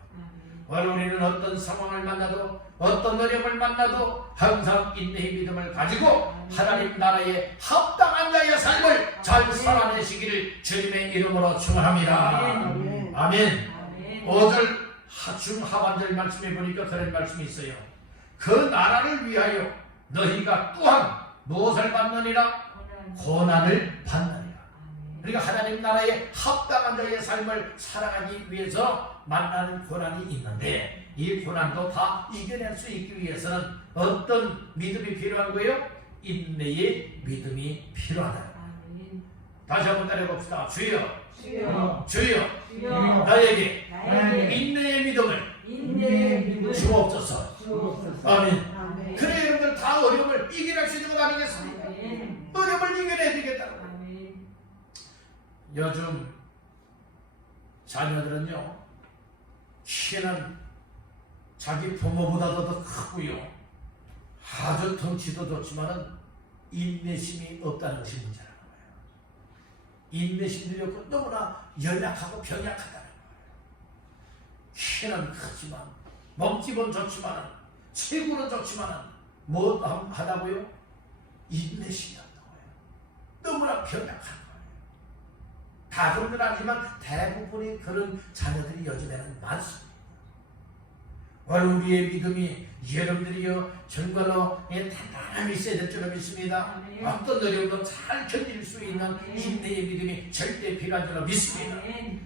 오늘 우리는 어떤 상황을 만나도 어떤 어려움을 만나도 항상 인내의 믿음을 가지고 하나님 나라에 합당한 자의 삶을 잘 살아내시기를 주님의 이름으로 축원합니다. 아멘. 5절 중하반절 말씀에 보니까 그런 말씀이 있어요. 그 나라를 위하여 너희가 또한 무엇을 받느니라? 고난을 받느니라. 그러니까 하나님 나라에 합당한 자의 삶을 살아가기 위해서 만나는 고난이 있는데 이 고난도 다 이겨낼 수 있기 위해서는 어떤 믿음이 필요한 거예요? 인내의 믿음이 필요하다. 다시 한번 따라해봅시다. 주여, 주여, 나에게 인내의 믿음을 주옵소서. 아멘. 그래 여러분들 다 어려움을 이겨낼 수 있는 것 아니겠습니까? 어려움을 이겨내야 되겠다는 거예요. 요즘 자녀들은요, 키는 자기 부모보다도 더 크고요, 아주 덩치도 좋지만은 인내심이 없다는 것이 문제라는 거예요. 인내심들이 없고 너무나 연약하고 병약하다는 거예요. 키는 크지만 몸집은 좋지만은 체구는 좋지만은 뭐 하다고요? 인내심이 없는 거예요. 너무나 병약한 거예요. 다분은 아니지만 대부분의 그런 자녀들이 요즘에는 많습니다. 오늘 우리의 믿음이 여러분들이요 정말로 단단함이 있어야 될 줄로 믿습니다. 어떤 어려움도 잘 견딜 수 있는 인내의 믿음이 절대 필요한 줄로 믿습니다.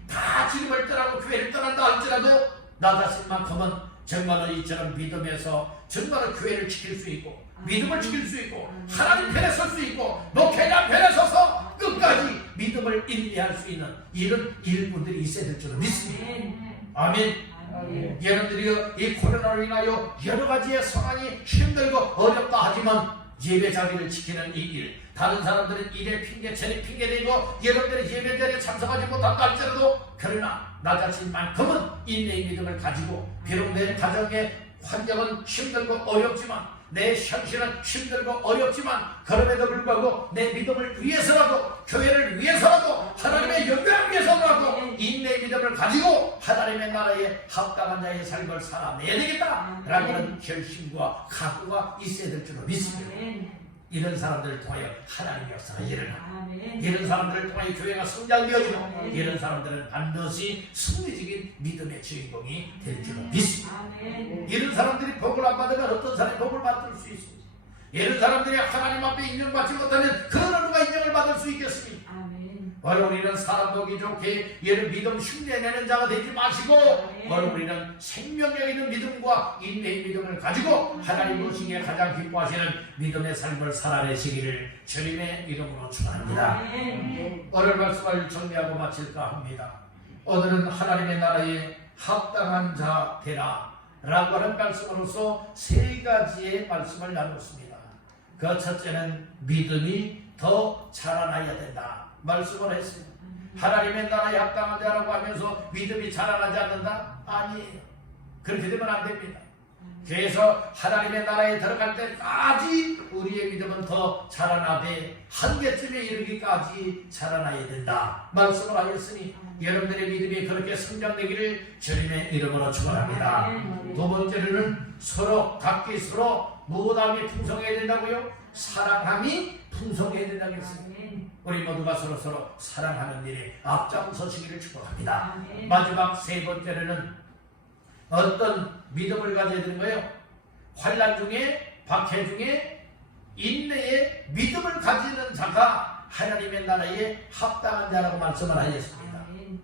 다 주님을 떠나고 교회를 떠난다 할지라도 나 자신만큼은 정말로 이처럼 믿음에서 정말로 교회를 지킬 수 있고 믿음을 지킬 수 있고 하나님 편에 설 수 있고 목회자 편에 서서 끝까지 믿음을 인내할 수 있는 이런 일꾼들이 있어야 될 줄로 믿습니다. 아멘. 여러분들이 이 코로나로 인하여 여러 가지의 상황이 힘들고 어렵다 하지만 예배 자리를 지키는 이 일, 다른 사람들은 일에 핑계 저에 핑계대고 여러분들이 예배 자리에 참석하지 못한다 할지라도 그러나 나 자신만큼은 인내의 믿음을 가지고 비록 내 가정의 환경은 힘들고 어렵지만 내 현실은 힘들고 어렵지만 그럼에도 불구하고 내 믿음을 위해서라도 교회를 위해서라도 하나님의 영광을 위해서라도 인내의 믿음을 가지고 하나님의 나라에 합당한 자의 삶을 살아내야 되겠다 라는 결심과 각오가 있어야 될 줄로 믿습니다. 이런 사람들을 통하여 하나님의 역사가 일어나. 아멘. 이런 사람들을 통하여 교회가 성장되어지고 아멘. 이런 사람들은 반드시 승리적인 믿음의 주인공이 될 줄로 믿습니다. 아멘. 이런 사람들이 복을 안 받으면 어떤 사람이 복을 받을 수 있습니다. 이런 사람들이 하나님 앞에 인정받지 못하면 그 어느 누가 인정을 받을 수 있겠습니까? 아멘. 바로 우리는 사람 보기 좋게 이런 믿음 흉내내는 자가 되지 마시고 바로 우리는 생명력 있는 믿음과 인내의 믿음을 가지고 하나님 오시기에 가장 기뻐하시는 믿음의 삶을 살아내시기를 주님의 이름으로 축원합니다. 아멘. 오늘 말씀을 정리하고 마칠까 합니다. 오늘은 하나님의 나라에 합당한 자 되라 라고 하는 말씀으로서 세 가지의 말씀을 나눴습니다. 그 첫째는 믿음이 더 자라나야 된다 말씀을 했습니다. 하나님의 나라에 합당한 자라고 하면서 믿음이 자라나지 않는다? 아니에요. 그렇게 되면 안 됩니다. 그래서 하나님의 나라에 들어갈 때까지 우리의 믿음은 더 자라나되 한계쯤에 이르기까지 자라나야 된다 말씀을 하였으니 여러분들의 믿음이 그렇게 성장되기를 주님의 이름으로 축원합니다. 두 번째로는 서로 각기 서로 무엇함이 풍성해야 된다고요? 사랑함이 풍성해야 된다고 했습니다. 우리 모두가 서로 사랑하는 일에 앞장서시기를 축복합니다. 마지막 세 번째로는 어떤 믿음을 가져야 되는 거예요? 환난 중에 박해 중에 인내에 믿음을 가지는 자가 하나님의 나라에 합당한 자라고 말씀을 하셨습니다.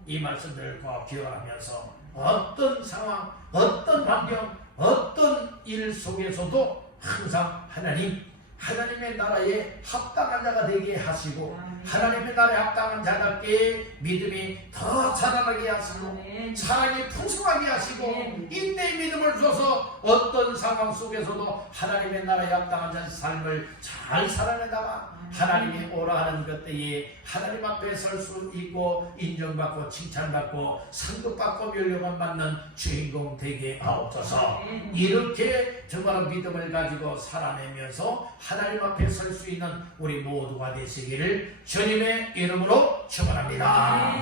이 말씀들을 꼭 기억하면서 어떤 상황, 어떤 환경, 어떤 일 속에서도 항상 하나님의 나라에 합당한 자가 되게 하시고 하나님의 나라에 합당한 자답게 믿음이 더 자라나게 하시고 사랑이 풍성하게 하시고 인내의 믿음을 줘서 어떤 상황 속에서도 하나님의 나라에 합당한 자의 삶을 잘 살아내다가 하나님이 오라 하는 그때에 하나님 앞에 설 수 있고 인정받고 칭찬받고 상급받고 멸령을 받는 주인공 되게 하옵소서. 이렇게 정말 믿음을 가지고 살아내면서 하나님 앞에 설 수 있는 우리 모두가 되시기를 주님의 이름으로 축원합니다.